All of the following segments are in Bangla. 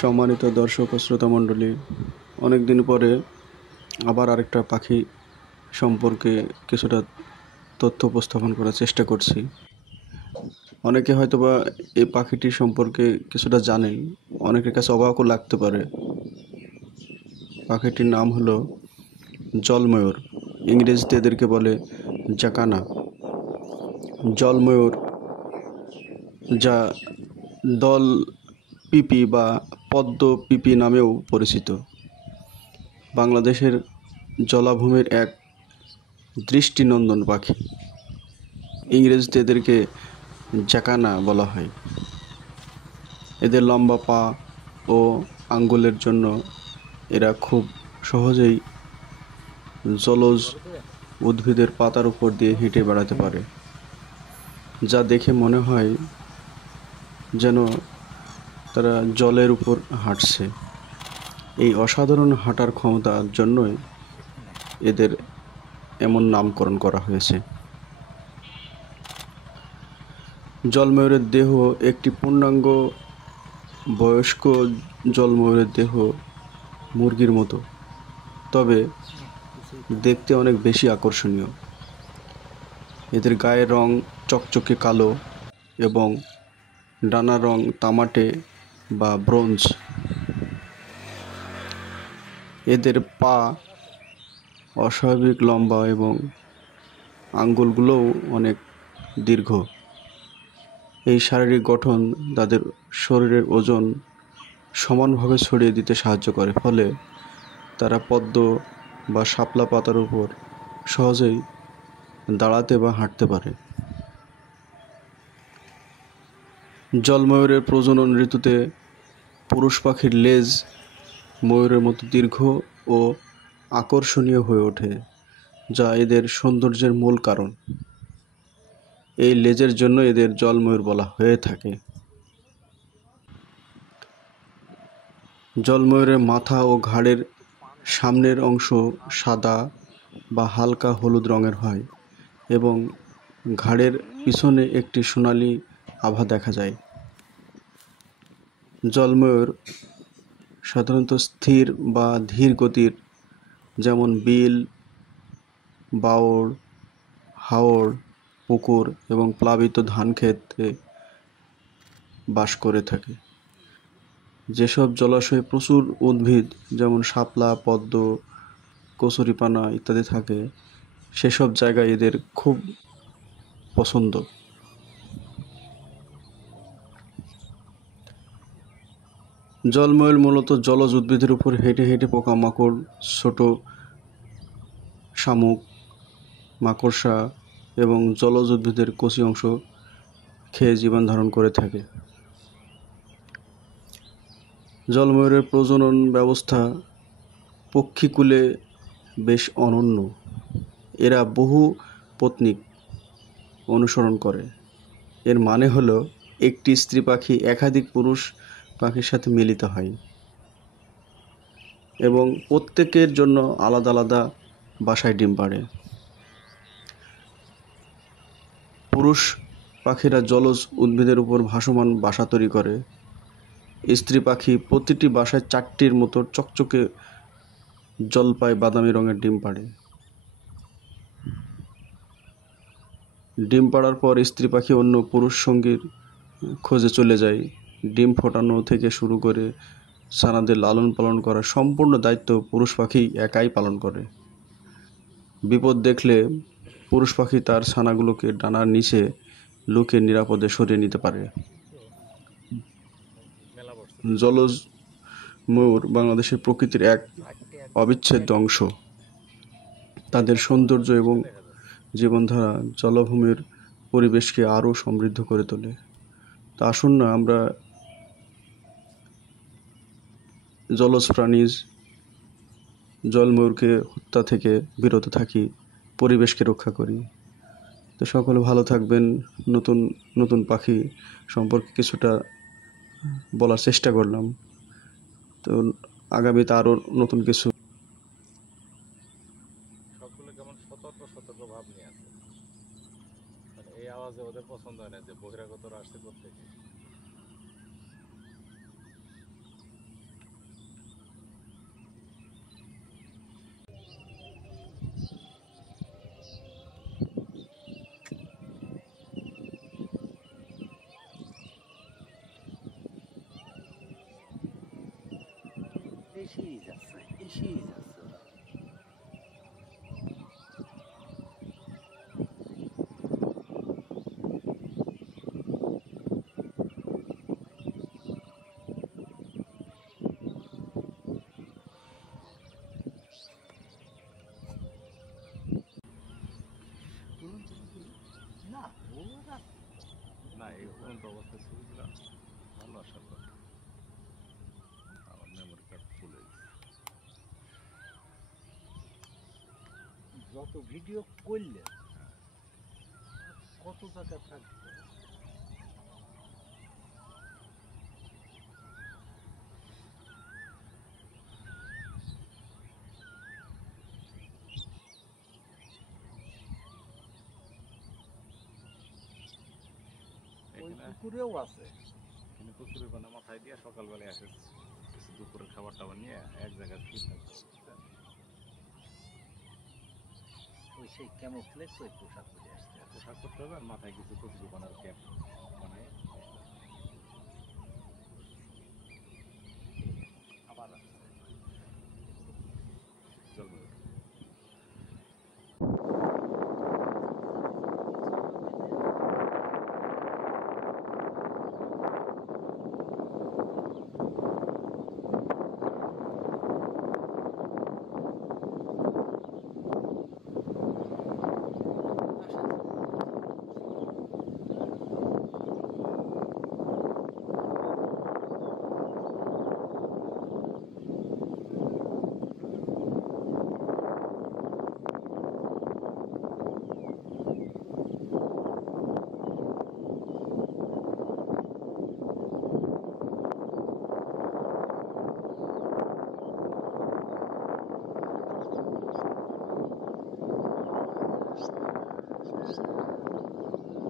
সম্মানিত দর্শক ও শ্রোতা মণ্ডলী, অনেক দিন পরে আবার আরেকটা পাখি সম্পর্কে কিছুটা তথ্য উপস্থাপন করার চেষ্টা করছি। অনেকে হয়তোবা এই পাখিটি সম্পর্কে কিছুটা জানেন, অনেকের কাছে অবাকও লাগতে পারে। পাখিটির নাম হলো জলময়ূর। ইংরেজিতে এদেরকে বলে জাকানা। জলময়ূর, যা দল পিপি বা পদ্ম পিপি নামেও পরিচিত, বাংলাদেশের জলাভূমির এক দৃষ্টিনন্দন পাখি। ইংরেজিতে এদেরকে জাকানা বলা হয়। এদের লম্বা পা ও আঙ্গুলের জন্য এরা খুব সহজেই জলজ উদ্ভিদের পাতার উপর দিয়ে হেঁটে বেড়াতে পারে, যা দেখে মনে হয় যেন তারা জলের উপর হাঁটছে। এই অসাধারণ হাঁটার ক্ষমতার জন্যই এদের এমন নামকরণ করা হয়েছে। জলময়ূরের দেহ একটি পূর্ণাঙ্গ। বয়স্ক জলময়ূরের দেহ মুরগির মতো, তবে দেখতে অনেক বেশি আকর্ষণীয়। এদের গায়ের রং চকচকে কালো এবং ডানার রং তামাটে বা ব্রোঞ্জ। এদের পা অস্বাভাবিক লম্বা এবং আঙ্গুলগুলোও অনেক দীর্ঘ। এই শারীরিক গঠন তাদের শরীরের ওজন সমানভাবে ছড়িয়ে দিতে সাহায্য করে, ফলে তারা পদ্ম বা শাপলা পাতার উপর সহজেই দাঁড়াতে বা হাঁটতে পারে। জলময়ূরের প্রজনন ঋতুতে পুরুষ পাখির লেজ ময়ূরের মতো দীর্ঘ ও আকর্ষণীয় হয়ে ওঠে, যা এদের সৌন্দর্যের মূল কারণ। এই লেজের জন্য এদের জলময়ূর বলা হয়ে থাকে। জলময়ূরের মাথা ও ঘাড়ের সামনের অংশ সাদা বা হালকা হলুদ রঙের হয় এবং ঘাড়ের পিছনে একটি সোনালী আভা দেখা যায়। জলময়ূর সাধারণত স্থির বা ধীর গতির, যেমন বিল, বাওড়, হাওড়, পুকুর এবং প্লাবিত ধান ক্ষেতে বাস করে থাকে। যেসব জলাশয়ে প্রচুর উদ্ভিদ যেমন শাপলা, পদ্ম, কচুরিপানা ইত্যাদি থাকে, সেসব জায়গায় এদের খুব পছন্দ। জলময়ূর মূলত জলজ উদ্ভিদের উপর হেঁটে হেঁটে পোকামাকড়, ছোট শামুক, মাকড়সা এবং জলজ উদ্ভিদের কচি অংশ খেয়ে জীবন ধারণ করে থাকে। জলময়ূরের প্রজনন ব্যবস্থা পক্ষীকুলে বেশ অনন্য। এরা বহু পত্নিক অনুসরণ করে। এর মানে হলো একটি স্ত্রী পাখি একাধিক পুরুষ পাখির সাথে মিলিত হয় এবং প্রত্যেকের জন্য আলাদা আলাদা বাসায় ডিম পাড়ে। পুরুষ পাখিরা জলজ উদ্ভিদের উপর ভাসমান বাসা তৈরি করে। স্ত্রী পাখি প্রতিটি বাসায় 4টির মতো চকচকে জলপাই বাদামি রঙের ডিম পাড়ে। ডিম পাড়ার পর স্ত্রী পাখি অন্য পুরুষ সঙ্গীর খোঁজে চলে যায়। ডিম ফোটানো থেকে শুরু করে ছানাদের লালন পালন করার সম্পূর্ণ দায়িত্ব পুরুষ পাখি একাই পালন করে। বিপদ দেখলে পুরুষ পাখি তার ছানাগুলোকে ডানার নিচে লুকিয়ে নিরাপদে সরিয়ে নিতে পারে। জলজ ময়ূর বাংলাদেশের প্রকৃতির এক অবিচ্ছেদ্য অংশ। তাদের সৌন্দর্য এবং জীবনধারা জলাভূমির পরিবেশকে আরও সমৃদ্ধ করে তোলে। তা আসুন না আমরা জলজ প্রাণী জলময়ূরকে হত্যা থেকে বিরত থাকি, পরিবেশকে রক্ষা করি। তো সকলে ভালো থাকবেন। নতুন নতুন পাখি সম্পর্কে কিছুটা বলার চেষ্টা করলাম। তো আগামীতে আরও নতুন কিছু। সবগুলো কেমন সতর্ক সতর্ক ভাব নিয়ে আছে, মানে এই আওয়াজে ওদের পছন্দ হয় না যে বহিরাগতরা আসছে করতে। এসেই যাচ্ছে এসেই যাচ্ছে ওরা। না ওরা না এই উড়ন্ত অবস্থায় ছবিগুলো ভালো আসার কথা। আমার মেমোরি কার্ড ফুল হয়ে গেছে। যত ভিডিও করলে কত জায়গা থাকবে। ওই এখানে পুকুরেও আছে। এখানে পুকুরের পানা মাথায় দিয়ে সকালবেলায় আসে কিছু দুপুরের খাবার টাবার নিয়ে এক জায়গায় ঠিক থাকবে, বুঝছেন? ওই সেই ক্যামোফ্লেক্স ওই পোশাক পরে আসতে হবে। পোশাক করতে হবে আর মাথায় কিছু কচুরি বানার ক্যাপ বানায় আবার আসছে। চলবে।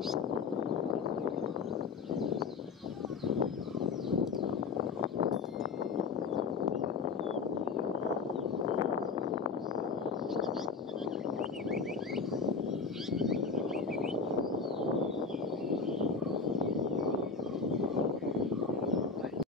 you.